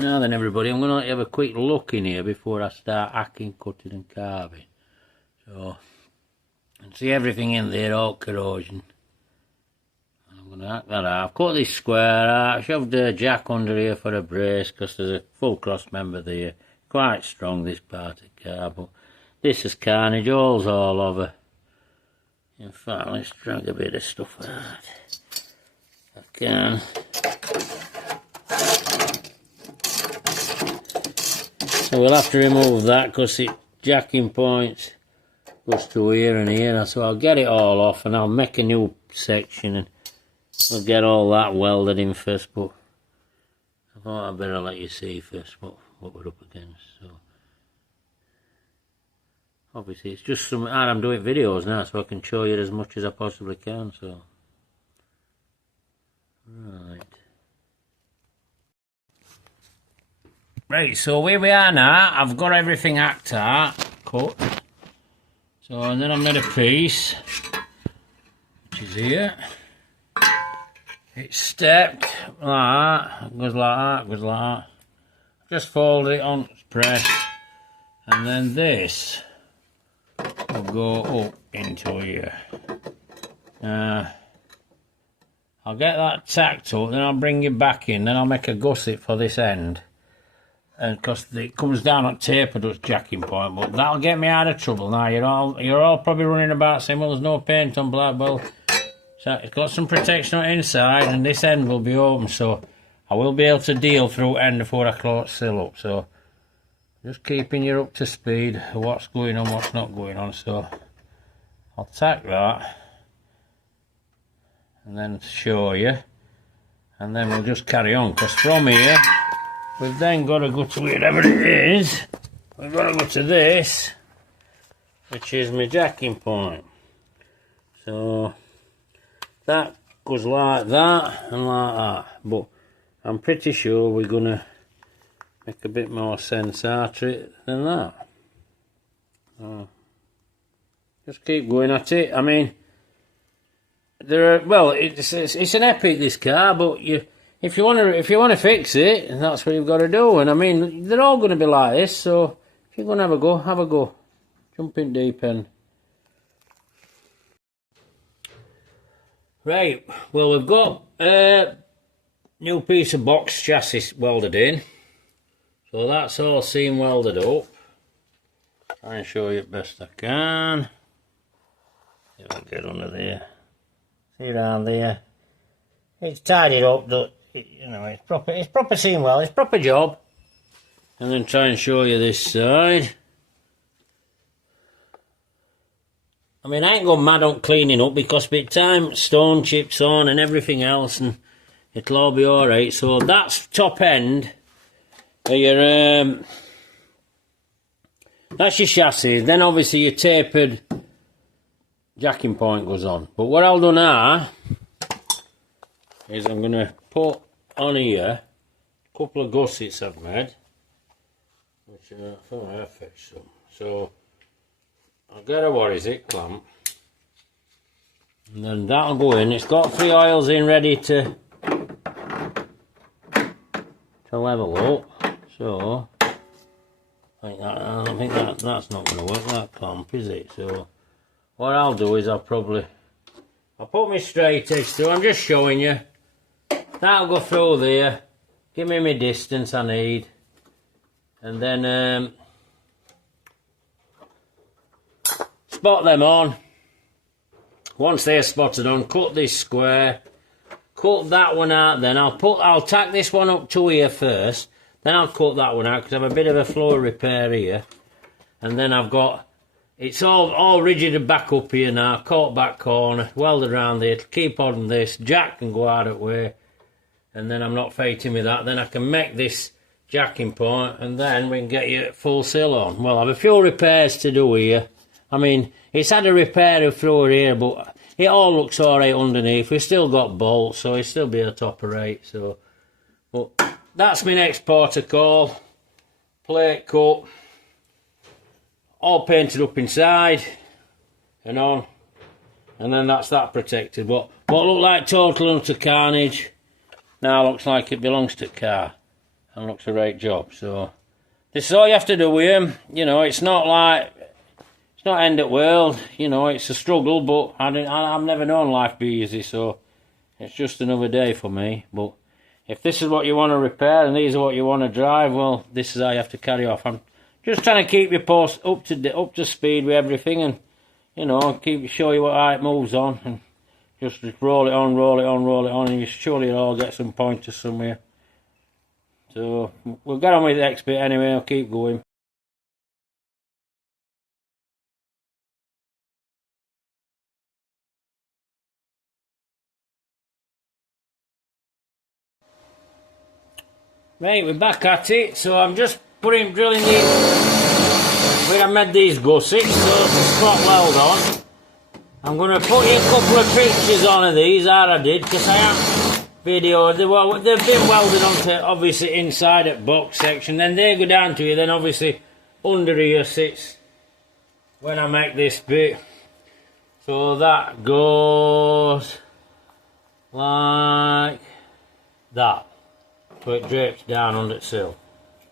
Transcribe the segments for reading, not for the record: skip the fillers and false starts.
Now then everybody, I'm going to have a quick look in here before I start hacking, cutting and carving. So, you can see everything in there, all corrosion. I'm going to hack that off, cut this square out, shove the jack under here for a brace because there's a full cross member there. Quite strong this part of the car, but this is carnage, holes all over. In fact, let's drag a bit of stuff out. I can. So we'll have to remove that because it jacking points goes to here and here. So I'll get it all off and I'll make a new section and we'll get all that welded in first. But I thought I'd better let you see first what we're up against. So obviously it's just some, I'm doing videos now so I can show you as much as I possibly can. So right, so where we are now, I've got everything hacked out, cut. So, and then I made a piece, which is here. It's stepped like that, goes like that, goes like that. Just fold it on, press, and then this will go up into here. I'll get that tacked up, then I'll bring it back in, then I'll make a gusset for this end. And because it comes down at tapered at jacking point, but that'll get me out of trouble. Now you're all probably running about saying, well, there's no paint on black. Well, so it's got some protection on the inside, and this end will be open, so I will be able to deal through end before I close seal up. So just keeping you up to speed of what's going on, what's not going on. So I'll tack that and then show you, and then we'll just carry on. Because from here, we've then got to go to wherever it is. We've got to go to this, which is my jacking point. So that goes like that and like that. But I'm pretty sure we're going to make a bit more sense out of it than that. So just keep going at it. I mean, it's an epic, this car, but if you want to fix it, that's what you've got to do. And I mean, they're all going to be like this. So if you're going to have a go. Jump in deep end. Right. Well, we've got a new piece of box chassis welded in. So that's all seam welded up. Try and show you best I can. See if I can get under there. See around there. It's tidied up, but you know, it's proper seam weld, it's proper job. And then try and show you this side. I mean, I ain't gone mad on cleaning up because by the time stone chips on and everything else, and it'll all be alright. So that's top end of your that's your chassis. Then obviously your tapered jacking point goes on. But what I'll do now is I'm going to put on here a couple of gussets I've made, which I thought I fetched some. So I'll get a clamp, and then that'll go in. It's got 3 oils in ready to level up. So I don't think that's not going to work, that clamp, is it? So what I'll do is I'll put my straight edge through. I'm just showing you. That'll go through there, give me my distance I need, and then spot them on. Once they're spotted on, cut this square, cut that one out, then I'll tack this one up to here first, then I'll cut that one out because I have a bit of a floor repair here, and then I've got, it's all rigid and back up here now, caught back corner, welded around there, keep on this, jack can go out of the way. And then I'm not fighting with that. Then I can make this jacking point, and then we can get you full seal on. Well, I have a few repairs to do here. I mean, it's had a repair through here, but it all looks alright underneath. We've still got bolts, so it'll still be a top of rate. So, but that's my next port of call. Plate cut, all painted up inside and on, and then that's that protected. But what looked like total utter carnage now looks like it belongs to the car. and looks a right job. So this is all you have to do with them. You know, it's not like, it's not end of world. You know, it's a struggle, but I've never known life be easy, so it's just another day for me. But if this is what you want to repair and these are what you want to drive, well, this is how you have to carry off. I'm just trying to keep you up to speed with everything, and you know, show you how it moves on, and just roll it on, roll it on, roll it on, and you surely you'll all get some pointers somewhere. So we'll get on with the next bit anyway. I'll keep going. Right, we're back at it. So I'm just drilling these where I made these gussets, so to spot weld on. I'm going to put in a couple of pictures on of these, I did, because I have video. They've been welded onto, obviously, inside at box section. Then they go down to you. Then obviously under here sits when I make this bit. So that goes like that. So it drapes down under the sill.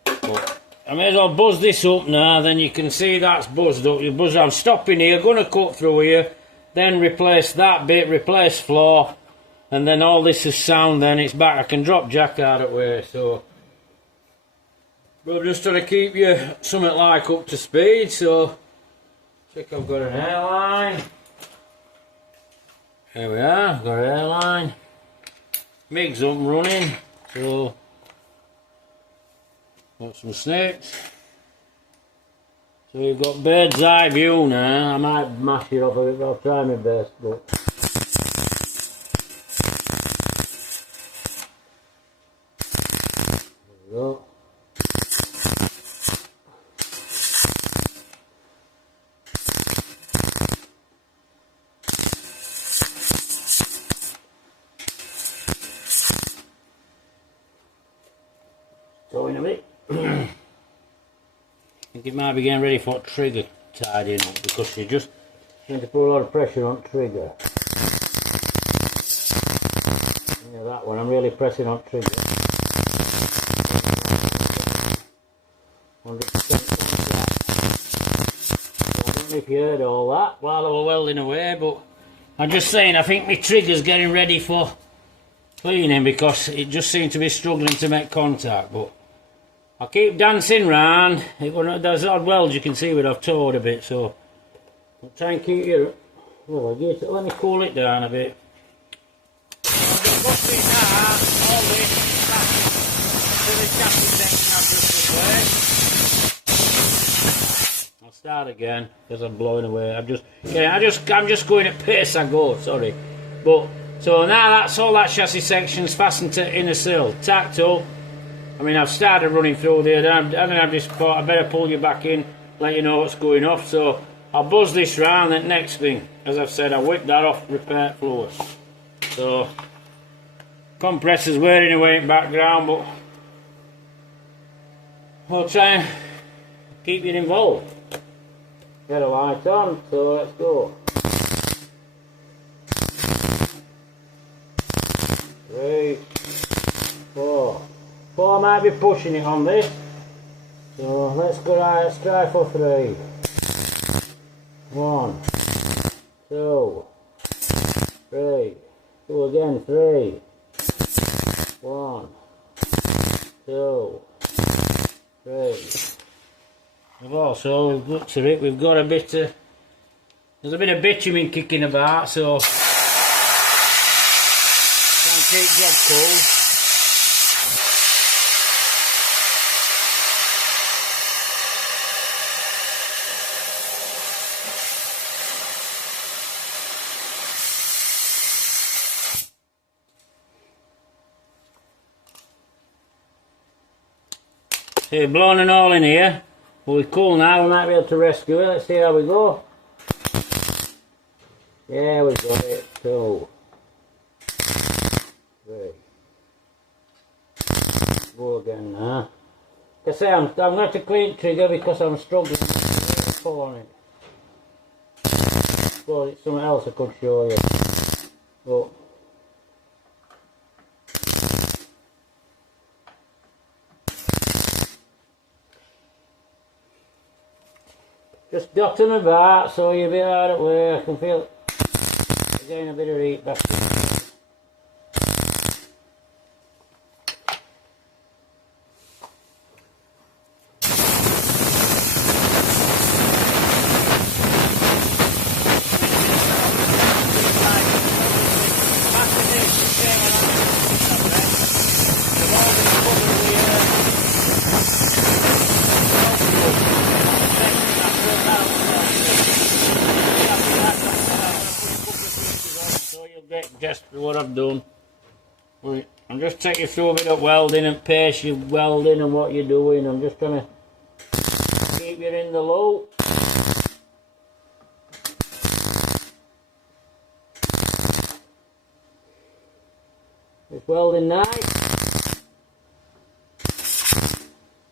But I may as well buzz this up now, then you can see that's buzzed up. I'm stopping here, going to cut through here, then replace that bit, replace floor, and then all this is sound, then it's back. I can drop jack out of the way, so. But I'm just trying to keep you something like up to speed, so. Check I've got an airline. There we are, I've got an airline. MIG's up and running. So, got some snakes. So you've got bird's eye view now. I might mash it off a bit, but I'll try my best. But there we go. So in a bit, I think it might be getting ready for trigger tidying up, because you just need to put a lot of pressure on trigger. Yeah, that one, I'm really pressing on trigger. 100% I don't know if you heard all that while I was welding away, but I'm just saying I think my trigger's getting ready for cleaning, because it just seemed to be struggling to make contact. But I'll keep dancing round. There's odd welds you can see where I've towed a bit, so I'll try and keep you. Well, let me cool it down a bit. I'm just busting now all this to the chassis section I've just replaced. I'll start again because I'm blowing away. I'm just going at pace I go. Sorry, but so now that's all that chassis section's fastened to inner sill, tacked up. I mean, I've started running through there, and I've just thought I better pull you back in, let you know what's going off. So I'll buzz this round. That next thing, as I've said, I'll whip that off repair floors. So compressor's wearing away in background, but we'll try and keep you involved. Get a light on, so let's go. 3, 4. 4 might be pushing it on this. So let's go right, let's try for 3. 1, 2, 3. Go again, 3. 1, 2, 3. We've also looked at it, we've got a bit of, there's a bit of bitumen kicking about, so try and keep job cool. So we're blowing an hole in here, but we're cool now, we might be able to rescue it. Let's see how we go. Yeah, we've got it. 2, 3. Go again now. Like I say, I'm going to clean trigger because I'm struggling on it. Well, it's something else I could show you. But Just dot them about so you're a bit hard at work. I can feel getting a bit of heat back in. Just what I've done. I'm just taking you through a bit of welding and pace you're welding and what you're doing. I'm just trying to keep you in the loop. It's welding nice.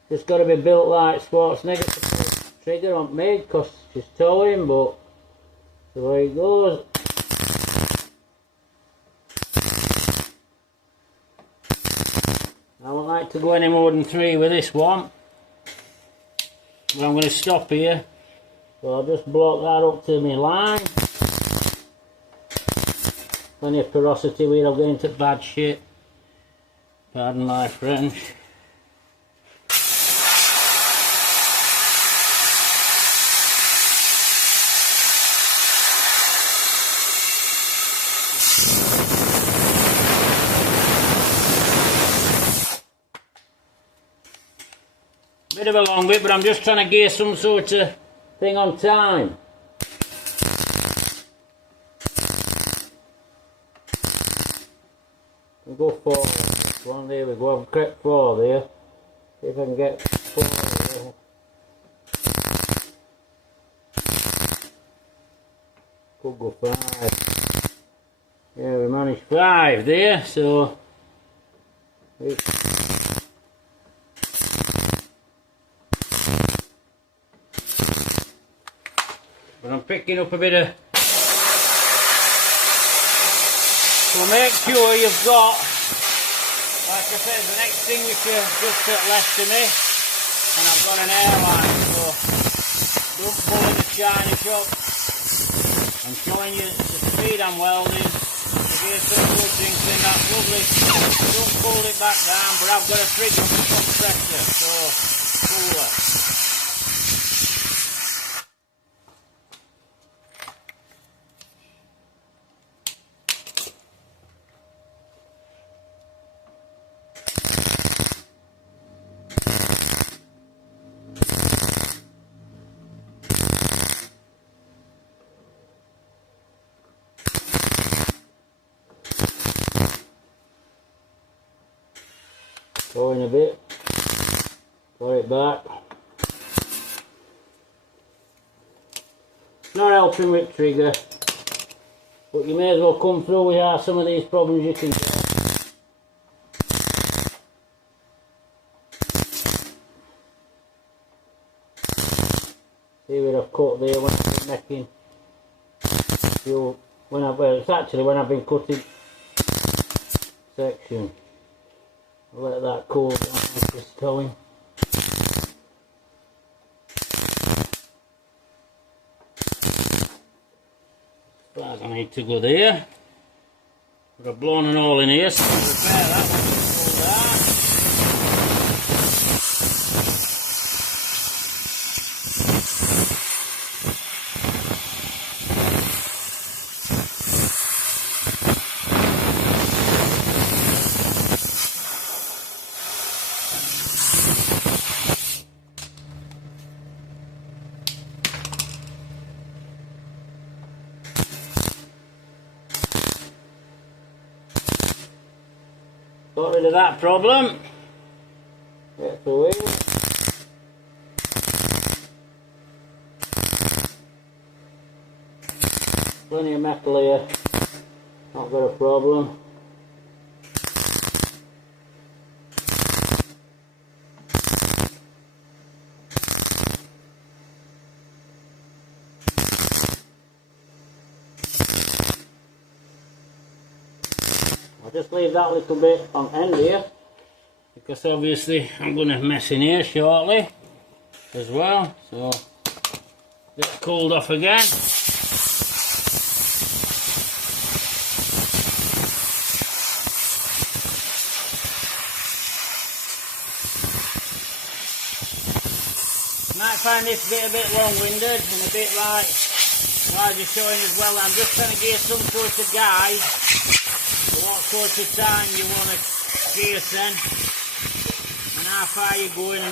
Just got to be built like Schwarzenegger to put trigger on me because she's towing, but the way it goes. I won't like to go any more than 3 with this one, but I'm going to stop here, so I'll just block that up to my line. Plenty of porosity where I'll get into bad shit, pardon my French. Bit of a long bit, but I'm just trying to gear some sort of thing on time. We'll go forward. One there we go. I've crept 4 there. See if I can get 4 there. Could go 5. Yeah, we managed 5 there, so but I'm picking up a bit of, so make sure you've got, like I said, the extinguisher just at left of me, and I've got an airline, so don't pull in the shiny shop. I'm showing you the speed I'm welding, the gear circle thinking that's lovely, don't pull it back down, but I've got a trigger compressor, so cooler. Going a bit, got it back. Not helping with trigger, but you may as well come through with some of these problems you can get. See where I've cut there when I've been making, well it's actually when I've been cutting section. Let that cool down with this towing. Flag I need to go there. But I've blown an hole in here, so I'll repair that one. Got rid of that problem. Get through here. Plenty of metal here. Not got a problem. I'll just leave that little bit on end here, because obviously I'm going to mess in here shortly as well, so Get cooled off again. Might find this bit a bit long-winded and a bit like I was just showing as well. I'm just trying to give some sort of guide for what sort of time you want to gear then and how far you're going.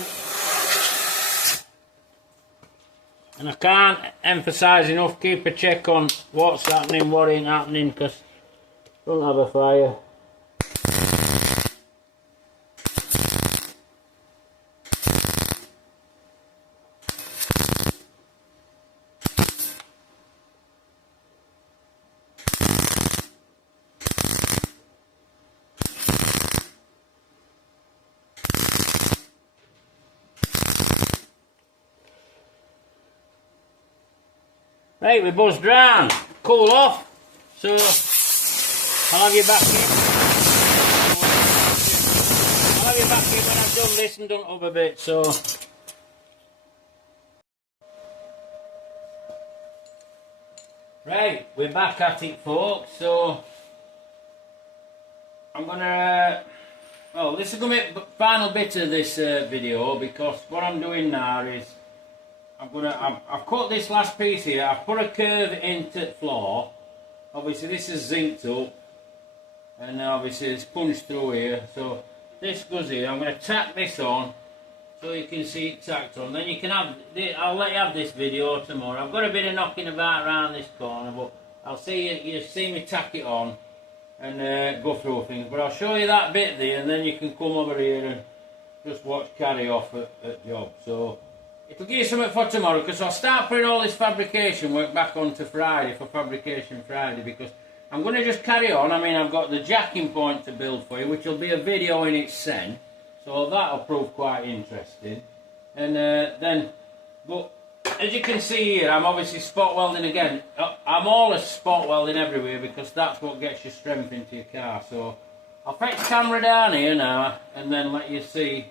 And I can't emphasise enough, keep a check on what's happening, what ain't happening, because don't have a fire. Right, we buzzed round, cool off, so I'll have you back in. I'll have you back in when I've done this and done up a bit, so. Right, we're back at it folks, so I'm gonna, well this is gonna be the final bit of this video, because what I'm doing now is I've cut this last piece here. I've put a curve into the floor. Obviously this is zinced up, and obviously it's punched through here. So this goes here. I'm going to tack this on so you can see it tacked on. Then you can have. I'll let you have this video tomorrow. I've got a bit of knocking about around this corner, but I'll see you see me tack it on and go through things. But I'll show you that bit there, and then you can come over here and just watch carry off at job. So. It'll give you something for tomorrow, because I'll start putting all this fabrication work back onto Friday for Fabrication Friday, because I'm going to just carry on. I mean, I've got the jacking point to build for you, which will be a video in itself, so that'll prove quite interesting. And then, but as you can see here, I'm obviously spot welding again. I'm always spot welding everywhere, because that's what gets your strength into your car. So I'll take the camera down here now and then let you see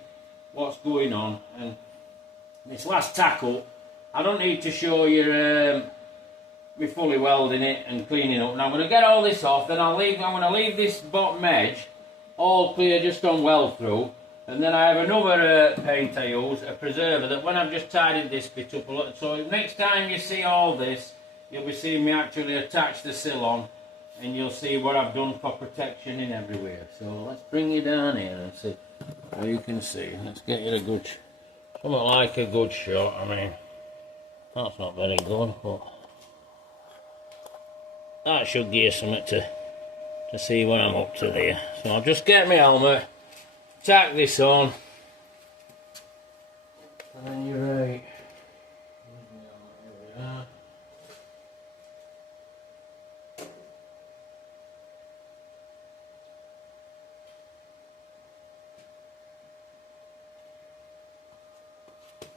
what's going on. And this last tackle, I don't need to show you me fully welding it and cleaning up. Now I'm going to get all this off, then I'm going to leave this bottom edge all clear just on weld through, and then I have another paint I use, a preserver, that when I've just tidied this bit up a lot. So next time you see all this, you'll be seeing me actually attach the sill on, and you'll see what I've done for protection in everywhere. So let's bring you down here and see how you can see. Let's get you a good. Something like a good shot. I mean, that's not very good, but that should give you something to see what I'm up to there. So I'll just get my helmet, tack this on, and then you're right.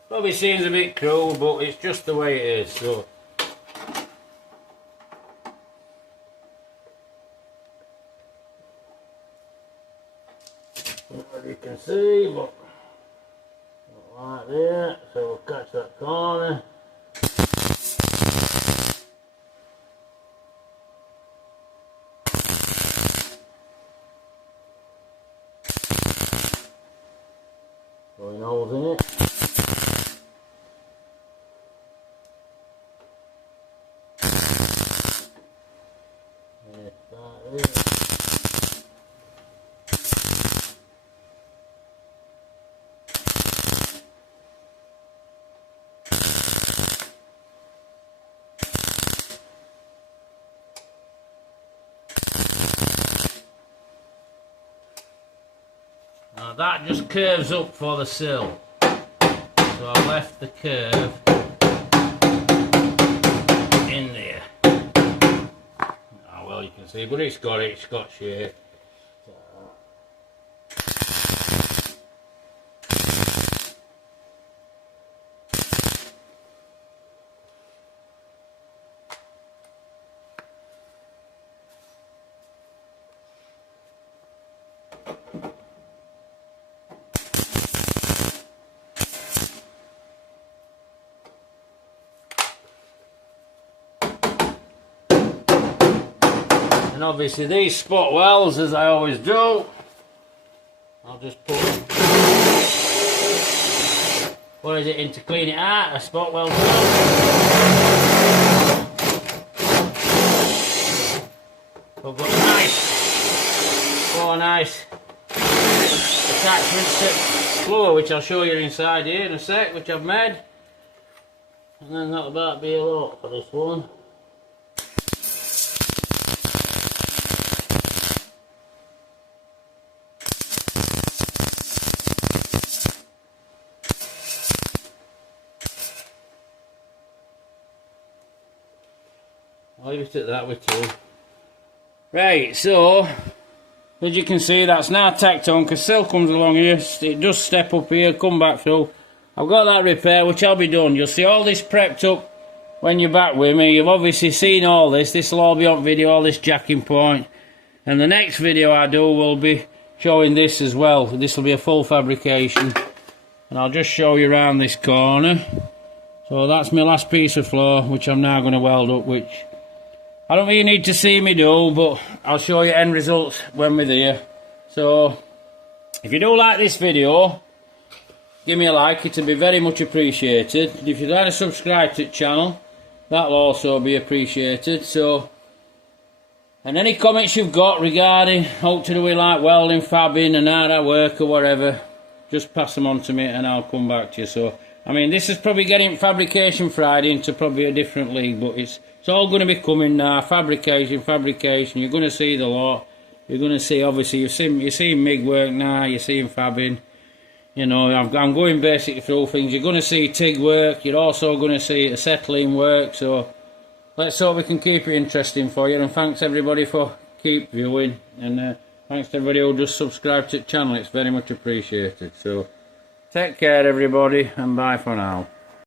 Probably seems a bit cruel, but it's just the way it is. So what you can see, but not like that. So we'll catch that corner. Throwing holes in it. Now that just curves up for the sill, so I left the curve in there. Oh, well, you can see, but it's got shape. And obviously these spot welds, as I always do, I'll just put, what is it, in to clean it out, a spot weld. I've got nice attachments to fluor, which I'll show you inside here in a sec, which I've made. And then that'll about be a lot for this one. I'll leave it at that with two. Right, so as you can see, that's now tacked on, because sill comes along here, it does step up here, come back through. I've got that repair, which I'll be done. You'll see all this prepped up when you're back with me. You've obviously seen all this. This will all be on video, all this jacking point. And the next video I do will be showing this as well. This will be a full fabrication. And I'll just show you around this corner. So that's my last piece of floor, which I'm now going to weld up, which I don't really need to see me do, but I'll show you end results when we're there. So, if you do like this video, give me a like, it'll be very much appreciated. And if you'd like to subscribe to the channel, that'll also be appreciated. So, and any comments you've got regarding how to do it, like welding, fabbing and how I work or whatever, just pass them on to me and I'll come back to you. So, I mean, this is probably getting Fabrication Friday into probably a different league, but it's all going to be coming now. Fabrication, you're going to see the lot. You're going to see, obviously, you're seeing MIG work now, you're seeing fabbing. You know, I'm going basically through things. You're going to see TIG work, you're also going to see acetylene work. So let's hope we can keep it interesting for you. And thanks everybody for keep viewing. And thanks to everybody who just subscribed to the channel, it's very much appreciated. So take care everybody, and bye for now.